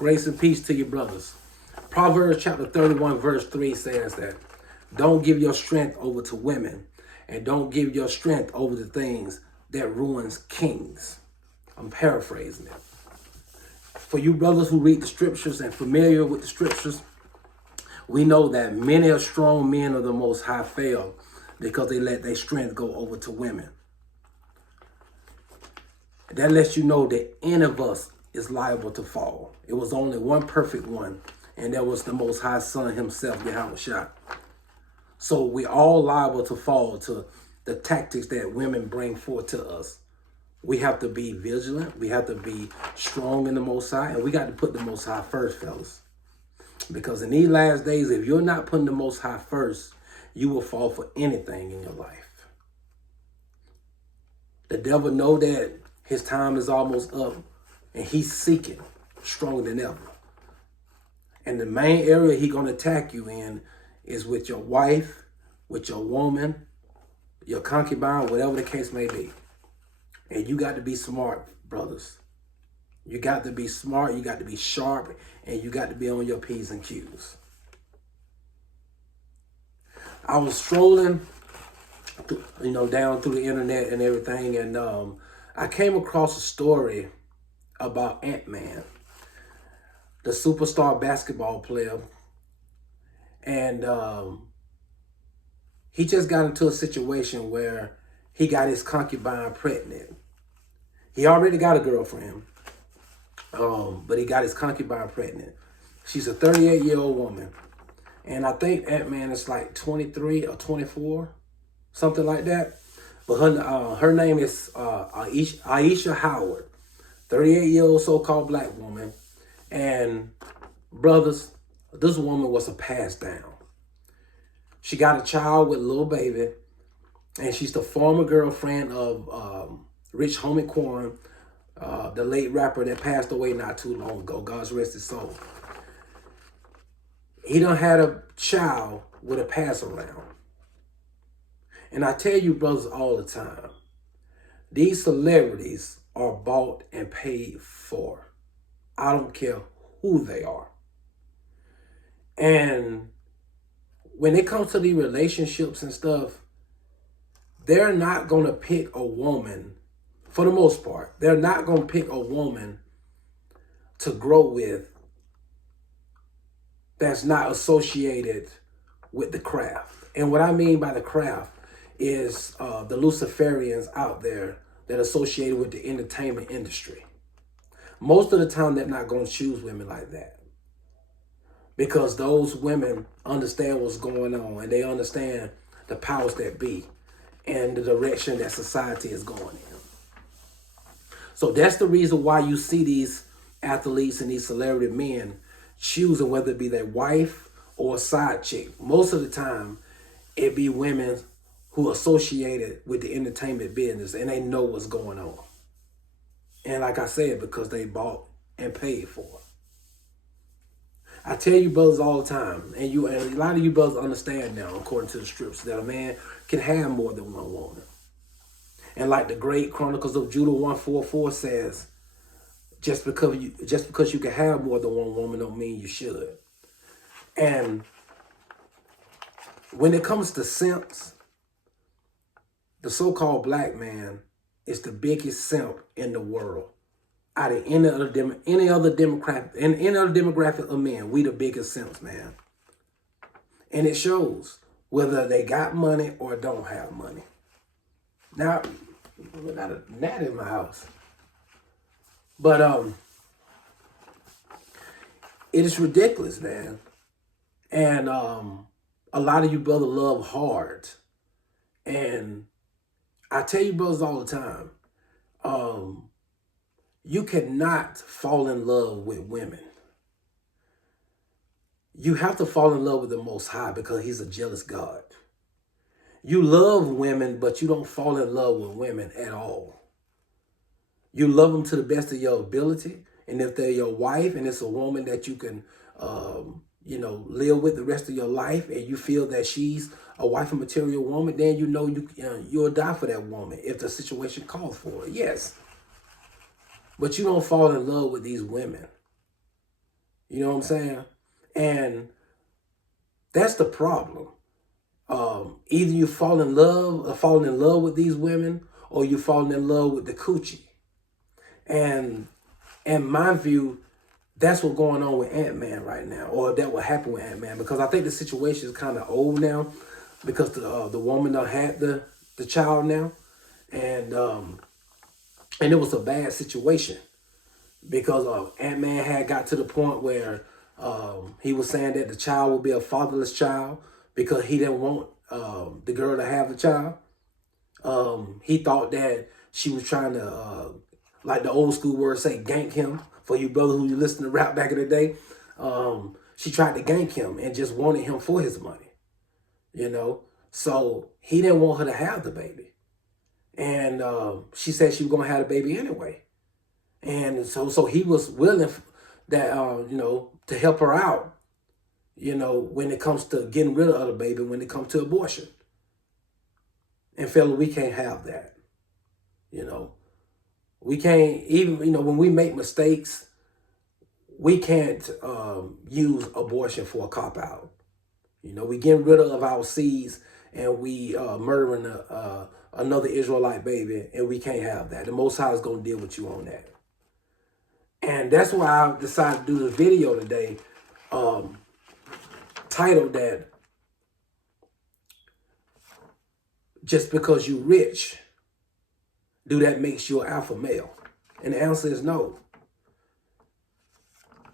Grace and peace to your brothers. Proverbs chapter 31 verse 3 says that don't give your strength over to women and don't give your strength over to things that ruins kings. I'm paraphrasing it. For you brothers who read the scriptures and familiar with the scriptures, we know that many a strong men of the Most High fail because they let their strength go over to women. That lets you know that any of us is liable to fall. It was only one perfect one, and that was the Most High Son himself, Yahweh Shah. So we all liable to fall to the tactics that women bring forth to us. We have to be vigilant. We have to be strong in the Most High, and we got to put the Most High first, fellas. Because in these last days, if you're not putting the Most High first, you will fall for anything in your life. The devil know that his time is almost up, and he's seeking stronger than ever. And the main area he's going to attack you in is with your wife, with your woman, your concubine, whatever the case may be. And you got to be smart, brothers. You got to be smart, you got to be sharp, and you got to be on your P's and Q's. I was strolling, down through the internet and everything, and I came across a story about Ant-Man, the superstar basketball player. And he just got into a situation where he got his concubine pregnant. He already got a girlfriend, but he got his concubine pregnant. She's a 38-year-old woman. And I think Ant-Man is like 23 or 24, something like that. But her name is Aisha Howard, 38-year-old so-called black woman. And brothers, this woman was a pass down. She got a child with a little baby, and she's the former girlfriend of Rich Homie Quan, the late rapper that passed away not too long ago. God's rest his soul. He done had a child with a pass around. And I tell you brothers all the time, these celebrities are bought and paid for. I don't care who they are. And when it comes to these relationships and stuff, they're not going to pick a woman, for the most part, they're not going to pick a woman to grow with that's not associated with the craft. And what I mean by the craft is the Luciferians out there that are associated with the entertainment industry. Most of the time, they're not going to choose women like that, because those women understand what's going on, and they understand the powers that be and the direction that society is going in. So that's the reason why you see these athletes and these celebrity men choosing whether it be their wife or a side chick. Most of the time, it be women who are associated with the entertainment business, and they know what's going on. And like I said, because they bought and paid for it. I tell you brothers all the time, and a lot of you brothers understand now, according to the scriptures, that a man can have more than one woman. And like the great Chronicles of Judah 144 says, just because you can have more than one woman don't mean you should. And when it comes to simps, the so-called black man is the biggest simp in the world. Out of any other demographic of men, we the biggest simps, man. And it shows whether they got money or don't have money. Now, we got a gnat in my house. But it is ridiculous, man. And a lot of you brothers love hard. And I tell you brothers all the time, you cannot fall in love with women. You have to fall in love with the Most High, because he's a jealous God. You love women, but you don't fall in love with women at all. You love them to the best of your ability. And if they're your wife and it's a woman that you can, live with the rest of your life, and you feel that she's a wife and material woman, then you'll die for that woman if the situation calls for it. Yes. But you don't fall in love with these women. You know what I'm saying? And that's the problem. Either you fall in love or falling in love with these women, or you falling in love with the coochie. And in my view, that's what's going on with Ant-Man right now, or that will happen with Ant-Man, because I think the situation is kind of old now, because the woman done had the child now, and it was a bad situation, because Ant-Man had got to the point where he was saying that the child would be a fatherless child because he didn't want the girl to have the child. He thought that she was trying to, like the old school word say, gank him. For you brother who you listen to rap back in the day, she tried to gank him and just wanted him for his money, you know. So he didn't want her to have the baby, and she said she was gonna have the baby anyway. And so he was willing that to help her out, when it comes to getting rid of the baby, when it comes to abortion. And fella, we can't have that. You know, we can't even when we make mistakes, we can't use abortion for a cop out. We getting rid of our seeds, and we murdering another Israelite baby, and we can't have that. The Most High is gonna deal with you on that. And that's why I decided to do this video today, titled that, just because you rich, do that makes you an alpha male? And the answer is no.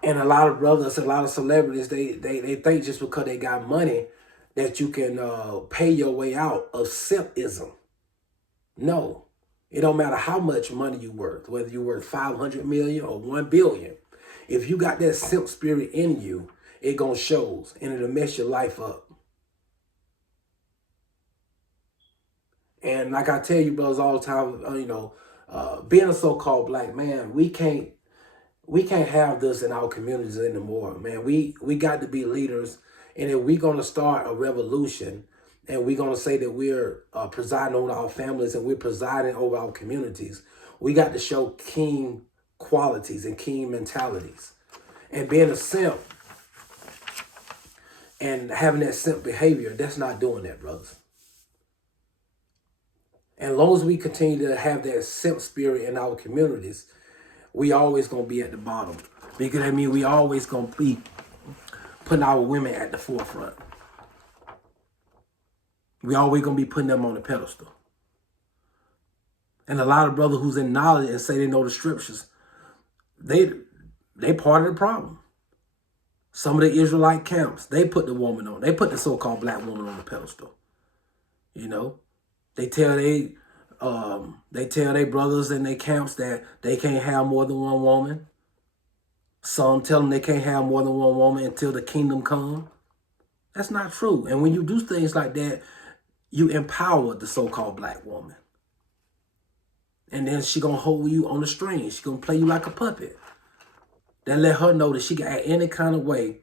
And a lot of brothers, a lot of celebrities, they think just because they got money that you can pay your way out of simpism. No. It don't matter how much money you worth, whether you're worth 500 million or 1 billion. If you got that simp spirit in you, it gonna shows, and it'll mess your life up. And like I tell you brothers all the time, being a so-called black man, we can't have this in our communities anymore, man. We got to be leaders, and if we're gonna start a revolution, and we're gonna say that we're presiding over our families and we're presiding over our communities, we got to show king qualities and king mentalities. And being a simp and having that simp behavior, that's not doing that, brothers. And as long as we continue to have that simp spirit in our communities, we always gonna be at the bottom. Because we always gonna be putting our women at the forefront. We always gonna be putting them on the pedestal. And a lot of brothers who's in knowledge and say they know the scriptures, they part of the problem. Some of the Israelite camps, they put the so-called black woman on the pedestal. They tell they brothers in their camps that they can't have more than one woman. Some tell them they can't have more than one woman until the kingdom comes. That's not true. And when you do things like that, you empower the so-called black woman. And then she gonna hold you on the string. She gonna play you like a puppet. Then let her know that she can act any kind of way,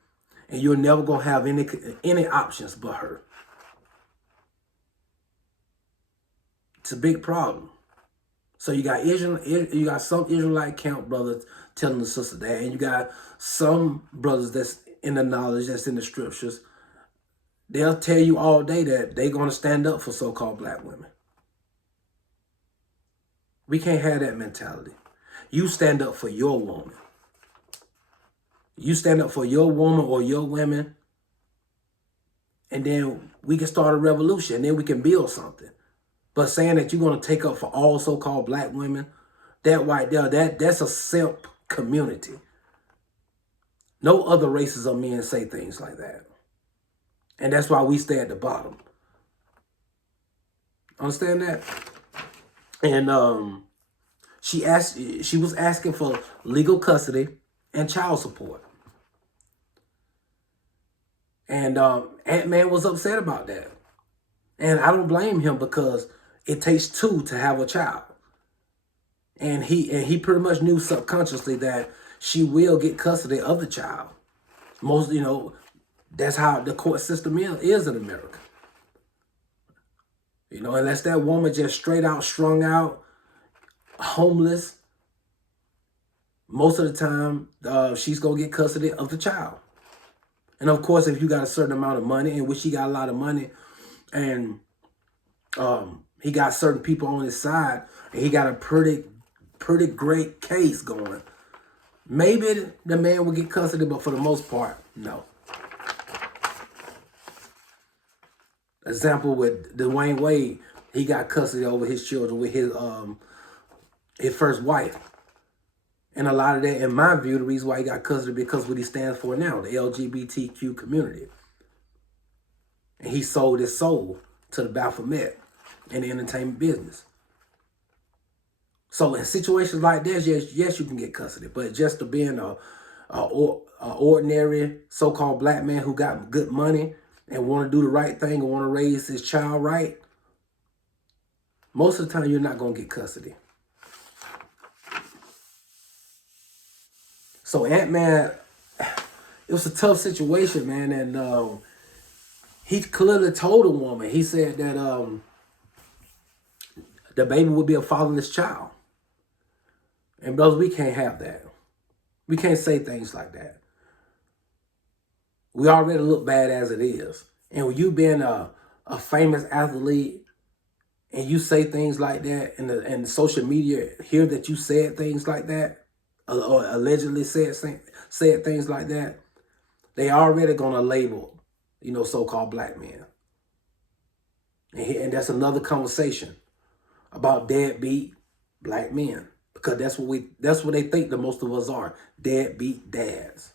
and you're never gonna have any options but her. It's a big problem. So you got some Israelite camp brothers telling the sister that, and you got some brothers that's in the knowledge, that's in the scriptures. They'll tell you all day that they're gonna stand up for so-called black women. We can't have that mentality. You stand up for your woman. You stand up for your woman or your women, and then we can start a revolution, and then we can build something. But saying that you're going to take up for all so-called black women, that right there, that's a simp community. No other races of men say things like that. And that's why we stay at the bottom. Understand that? And she was asking for legal custody and child support. And Ant-Man was upset about that. And I don't blame him, because it takes two to have a child. And he pretty much knew subconsciously that she will get custody of the child. That's how the court system is in America. Unless that woman just straight out, strung out, homeless, most of the time, she's going to get custody of the child. And of course, if you got a certain amount of money, and which he got a lot of money, and he got certain people on his side, and he got a pretty great case going, maybe the man will get custody, but for the most part, no. Example with Dwayne Wade, he got custody over his children with his first wife. And a lot of that, in my view, the reason why he got custody because what he stands for now, the LGBTQ community. And he sold his soul to the Baphomet in the entertainment business. So in situations like this, yes, you can get custody. But just to being a ordinary so-called black man who got good money and want to do the right thing and want to raise his child right, most of the time you're not going to get custody. So Ant-Man, it was a tough situation, man. And he clearly told a woman, he said that the baby would be a fatherless child. And brothers, we can't have that. We can't say things like that. We already look bad as it is. And when you being a famous athlete and you say things like that, and the social media hear that you said things like that, or allegedly said things like that, they already gonna label, so-called black men. And that's another conversation about deadbeat black men, because that's what they think that most of us are, deadbeat dads.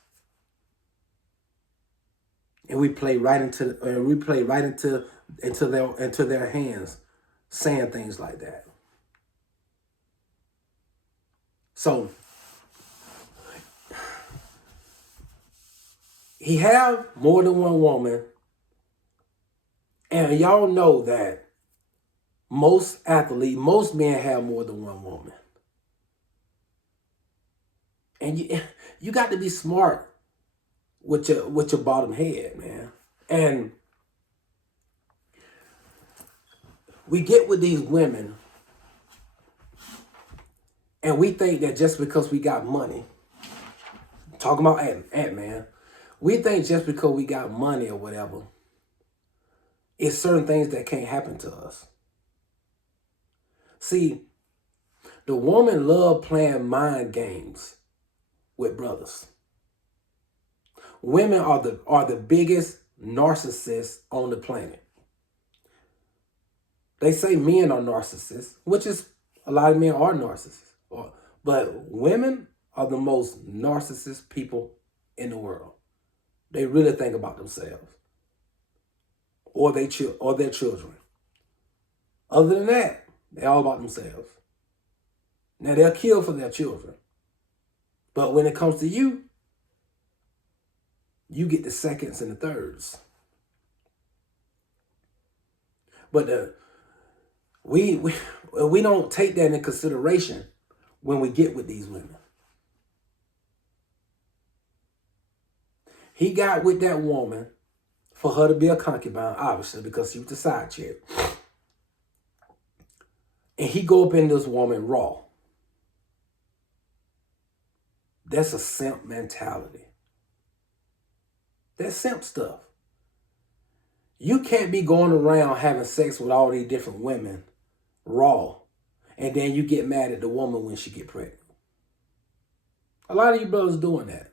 And we play right into their hands, saying things like that. So he have more than one woman, and y'all know that most men have more than one woman. And you got to be smart with your bottom head, man. And we get with these women, and we think that just because we got money, talking about Ant-Man, we think just because we got money or whatever, it's certain things that can't happen to us. See, the woman love playing mind games with brothers. Women are the biggest narcissists on the planet. They say men are narcissists, which is a lot of men are narcissists. But women are the most narcissist people in the world. They really think about themselves or their children. Other than that, they're all about themselves. Now, they'll kill for their children. But when it comes to you, you get the seconds and the thirds. But we don't take that into consideration when we get with these women. He got with that woman for her to be a concubine, obviously, because she was the side chick. And he go up in this woman raw. That's a simp mentality. That's simp stuff. You can't be going around having sex with all these different women raw, and then you get mad at the woman when she get pregnant. A lot of you brothers doing that.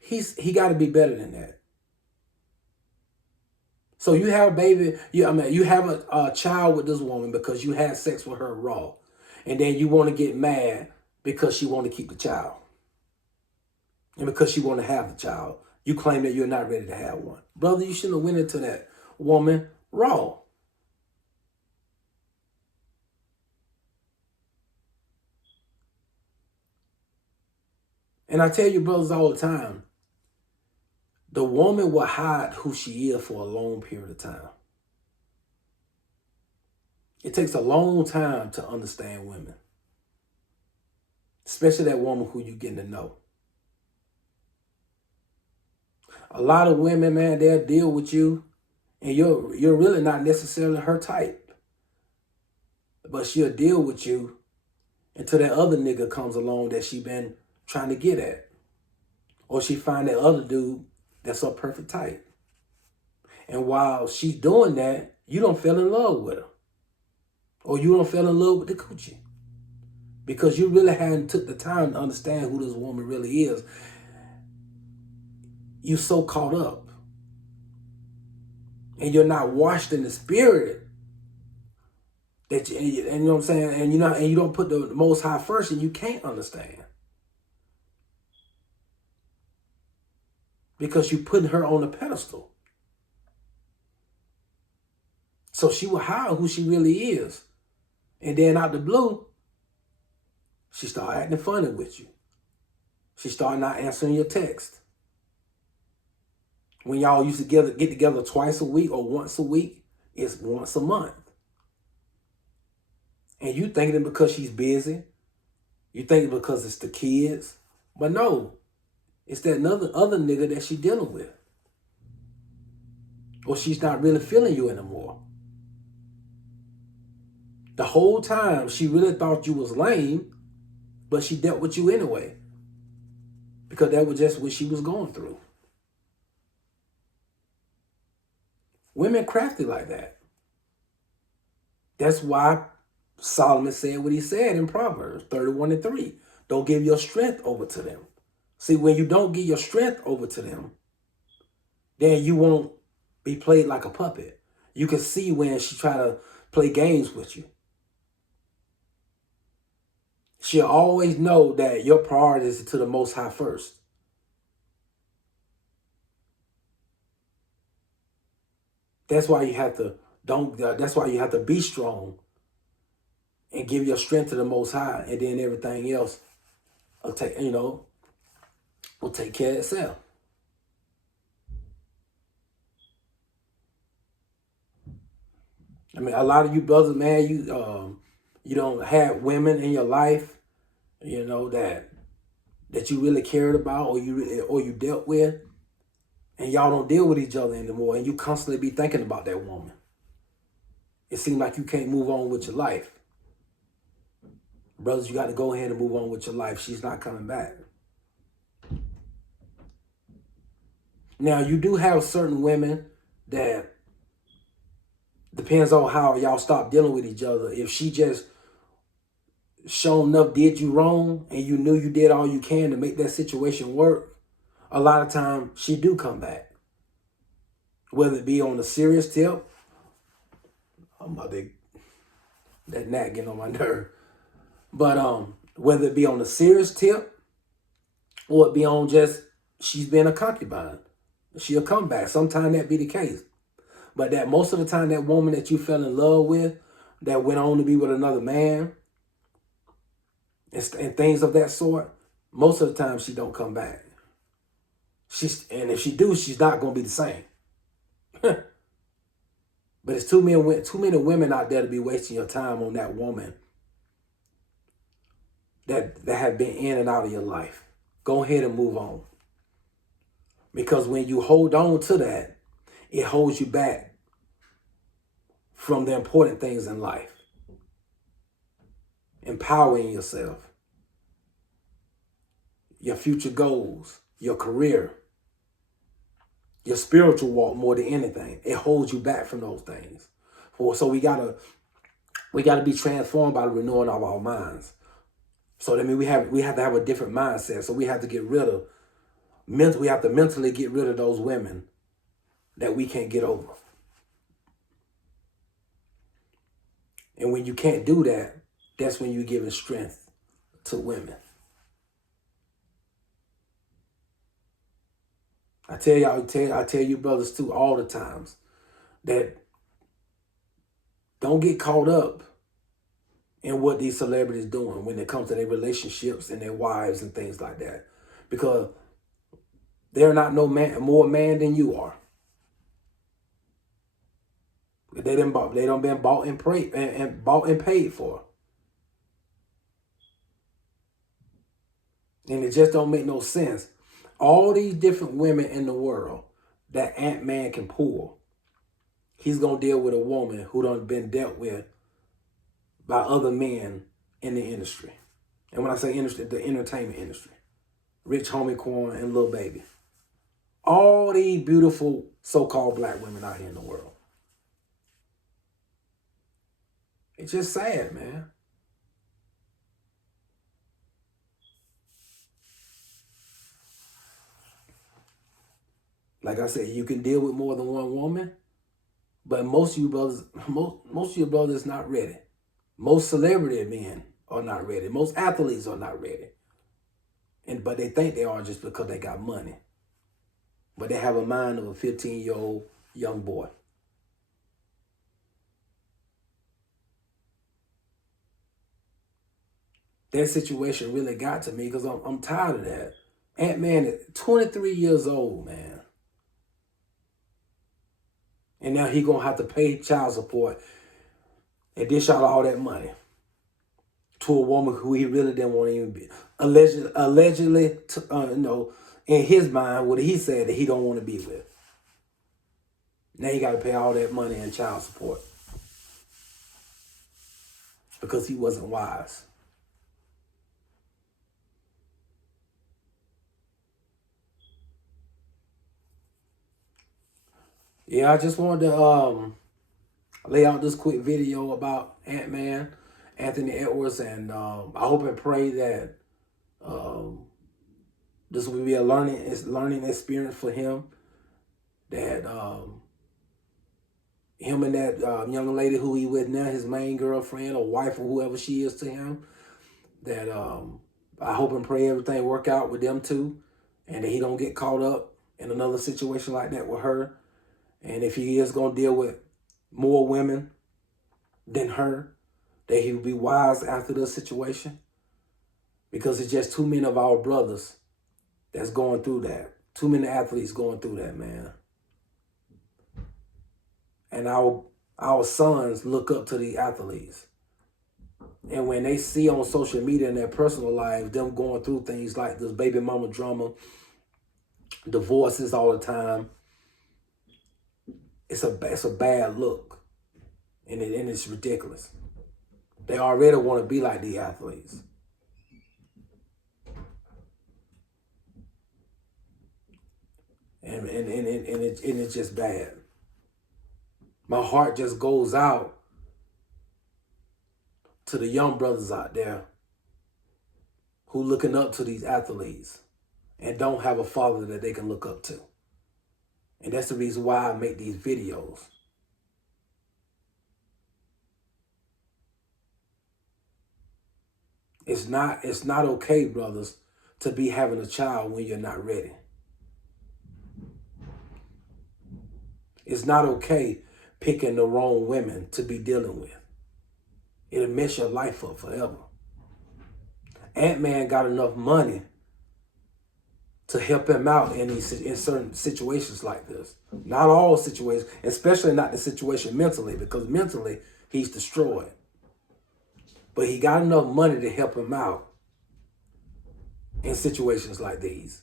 He got to be better than that. So you have a baby, you have a child with this woman because you had sex with her raw, and then you want to get mad because she want to keep the child, and because she want to have the child, you claim that you're not ready to have one. Brother, you shouldn't have went into that woman raw. And I tell you brothers all the time, the woman will hide who she is for a long period of time. It takes a long time to understand women, especially that woman who you're getting to know. A lot of women, man, they'll deal with you, and you're really not necessarily her type. But she'll deal with you until that other nigga comes along that she been trying to get at. Or she find that other dude that's her perfect type. And while she's doing that, you don't fall in love with her. Or you don't fall in love with the coochie. Because you really hadn't took the time to understand who this woman really is. You so caught up. And you're not washed in the spirit. And you know what I'm saying? And you don't put the Most High first, and you can't understand. Because you're putting her on a pedestal. So she will hide who she really is. And then out the blue, she start acting funny with you. She start not answering your text. When y'all used to get together twice a week or once a week, it's once a month. And you thinking it because she's busy. You think it because it's the kids. But no, it's that other nigga that she dealing with. Or she's not really feeling you anymore. The whole time she really thought you was lame, but she dealt with you anyway. Because that was just what she was going through. Women crafty like that. That's why Solomon said what he said in Proverbs 31:3. Don't give your strength over to them. See, when you don't give your strength over to them, then you won't be played like a puppet. You can see when she try to play games with you. She'll always know that your priority is to the Most High first. That's why you have to that's why you have to be strong and give your strength to the Most High, and then everything else will take care of itself. I mean, a lot of you brothers, man, you don't have women in your life, that you really cared about or you dealt with, and y'all don't deal with each other anymore, and you constantly be thinking about that woman. It seems like you can't move on with your life. Brothers, you got to go ahead and move on with your life. She's not coming back. Now, you do have certain women that depends on how y'all stop dealing with each other. If she just shown enough did you wrong and you knew you did all you can to make that situation work, a lot of times she do come back. Whether it be on a serious tip, that gnat getting on my nerve. But whether it be on a serious tip or it be on just she's been a concubine, she'll come back. Sometimes that be the case. But that most of the time that woman that you fell in love with, that went on to be with another man, and things of that sort, most of the time she don't come back. And if she do, she's not gonna be the same. But it's too many women out there to be wasting your time on that woman that have been in and out of your life. Go ahead and move on. Because when you hold on to that, it holds you back from the important things in life. Empowering yourself, your future goals, your career, your spiritual walk more than anything. It holds you back from those things. So we gotta be transformed by the renewing of our minds. So that means we have to have a different mindset. So we have to we have to mentally get rid of those women that we can't get over. And when you can't do that, that's when you're giving strength to women. I tell you brothers too all the times that don't get caught up in what these celebrities doing when it comes to their relationships and their wives and things like that. Because they're not more man than you are. They done been bought and paid for. And it just don't make no sense. All these different women in the world that Ant-Man can pull, he's going to deal with a woman who done been dealt with by other men in the industry. And when I say industry, the entertainment industry. Rich Homie Quan and Lil Baby. All these beautiful so-called black women out here in the world. It's just sad, man. Like I said, you can deal with more than one woman, but most of you brothers, most of your brothers not ready. Most celebrity men are not ready. Most athletes are not ready. But they think they are just because they got money. But they have a mind of a 15-year-old young boy. That situation really got to me because I'm tired of that. Ant-Man is 23 years old, man. And now he gonna have to pay child support and dish out all that money to a woman who he really didn't want to even be. Allegedly, in his mind, what he said that he don't want to be with. Now he got to pay all that money in child support because he wasn't wise. Yeah, I just wanted to lay out this quick video about Ant-Man, Anthony Edwards, and I hope and pray that this will be a learning experience for him. That him and that young lady who he with now, his main girlfriend or wife or whoever she is to him, that I hope and pray everything work out with them too, and that he don't get caught up in another situation like that with her. And if he is going to deal with more women than her, that he will be wise after this situation. Because it's just too many of our brothers that's going through that. Too many athletes going through that, man. And our sons look up to the athletes. And when they see on social media in their personal lives, them going through things like this baby mama drama, divorces all the time, it's a bad look, and it's ridiculous. They already want to be like the athletes. And it's just bad. My heart just goes out to the young brothers out there who looking up to these athletes and don't have a father that they can look up to. And that's the reason why I make these videos. It's not okay, brothers, to be having a child when you're not ready. It's not okay picking the wrong women to be dealing with. It'll mess your life up forever. Ant-Man got enough money to help him out in certain situations like this. Not all situations, especially not the situation mentally, because mentally he's destroyed. But he got enough money to help him out in situations like these.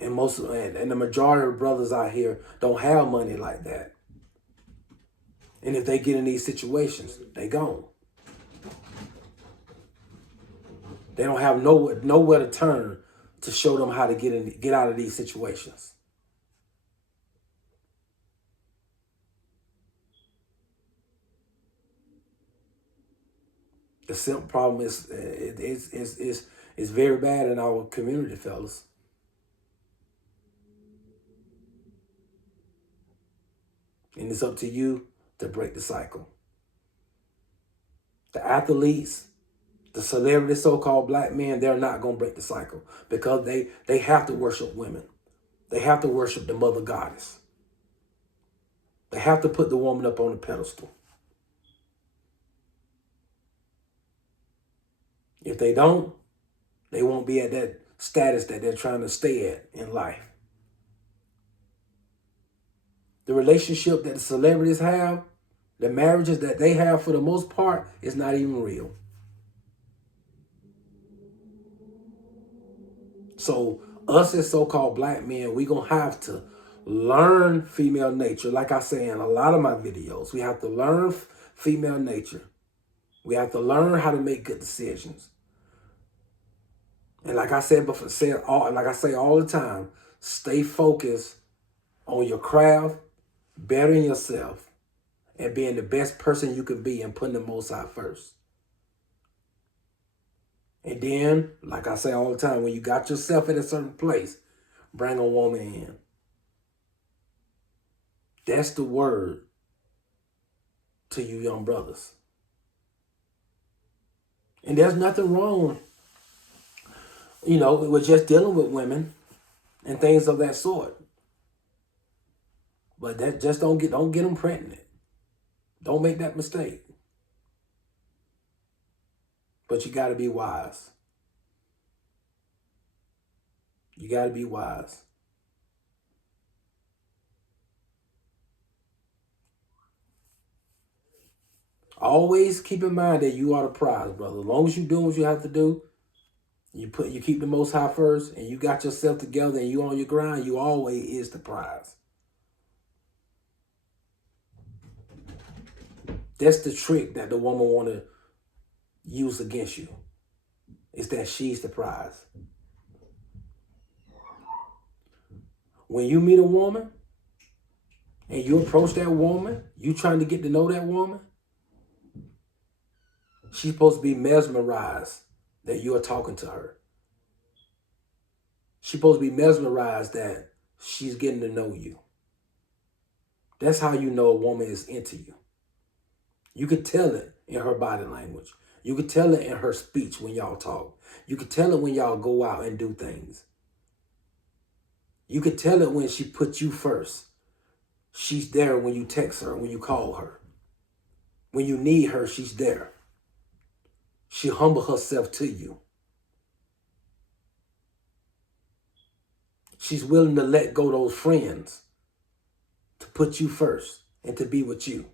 And the majority of brothers out here don't have money like that. And if they get in these situations, they gone. They don't have nowhere to turn to show them how to get out of these situations. The simp problem is very bad in our community, fellas. And it's up to you to break the cycle. The athletes, the celebrity so-called black men, they're not going to break the cycle because they have to worship women. They have to worship the mother goddess. They have to put the woman up on the pedestal. If they don't, they won't be at that status that they're trying to stay at in life. The relationship that the celebrities have, the marriages that they have for the most part, is not even real. So us as so-called black men, we're going to have to learn female nature. Like I say in a lot of my videos, we have to learn female nature. We have to learn how to make good decisions. And like I said before, like I say all the time, stay focused on your craft, bettering yourself, and being the best person you can be and putting the Most High first. And then, like I say all the time, when you got yourself in a certain place, bring a woman in. That's the word to you young brothers. And there's nothing wrong, with just dealing with women and things of that sort. But that just don't get them pregnant. Don't make that mistake. But you got to be wise. You got to be wise. Always keep in mind that you are the prize, brother. As long as you're doing what you have to do, you keep the Most High first, and you got yourself together, and you on your grind, you always is the prize. That's the trick that the woman want to use against you. Is that she's the prize. When you meet a woman and you approach that woman, you trying to get to know that woman, she's supposed to be mesmerized that you are talking to her. She's supposed to be mesmerized that she's getting to know you. That's how you know a woman is into you. You could tell it in her body language. You could tell it in her speech when y'all talk. You could tell it when y'all go out and do things. You could tell it when she puts you first. She's there when you text her, when you call her. When you need her, she's there. She humble herself to you. She's willing to let go those friends to put you first and to be with you.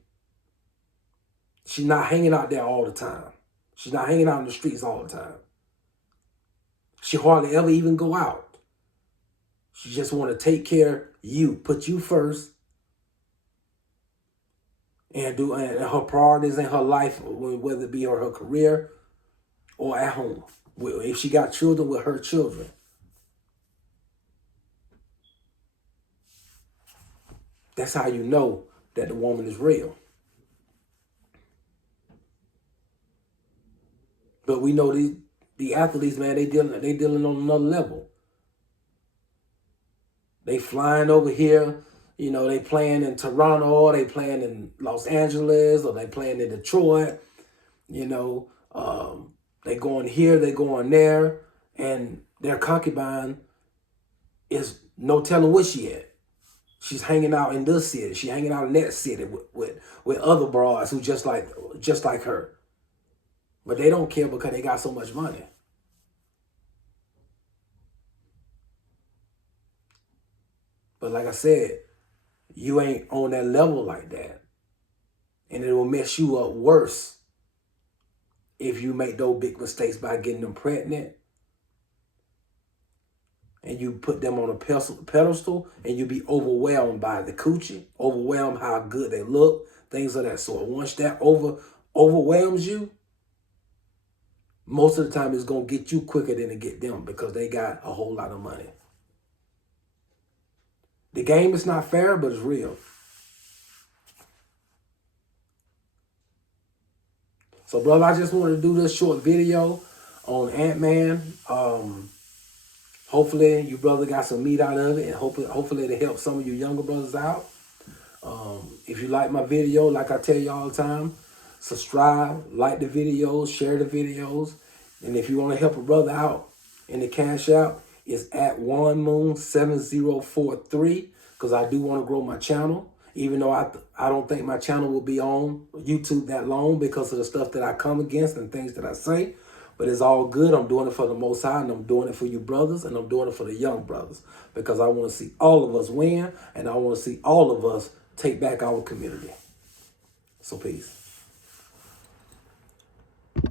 She's not hanging out there all the time. She's not hanging out in the streets all the time. She hardly ever even go out. She just want to take care of you, put you first, and her priorities in her life, whether it be her career or at home. If she got children, with her children. That's how you know that the woman is real. But we know the athletes, man, they dealing on another level. They flying over here, they playing in Toronto, or they playing in Los Angeles, or they playing in Detroit. They going here, they going there, and their concubine is no telling where she at. She's hanging out in this city. She's hanging out in that city with other broads who just like her. But they don't care because they got so much money. But like I said, you ain't on that level like that. And it will mess you up worse if you make those big mistakes by getting them pregnant. And you put them on a pedestal and you be overwhelmed by the coochie, overwhelmed how good they look, things of that sort. Once that overwhelms you, most of the time it's going to get you quicker than it get them because they got a whole lot of money. The game is not fair, but it's real. So, brother, I just wanted to do this short video on Ant-Man. Hopefully, you brother got some meat out of it, and hopefully it'll help some of you younger brothers out. If you like my video, like I tell you all the time, subscribe, like the videos, share the videos. And if you want to help a brother out in the cash out, it's at OneMoon7043, because I do want to grow my channel. Even though I don't think my channel will be on YouTube that long because of the stuff that I come against and things that I say. But it's all good. I'm doing it for the Most High, and I'm doing it for you brothers, and I'm doing it for the young brothers, because I want to see all of us win, and I want to see all of us take back our community. So peace.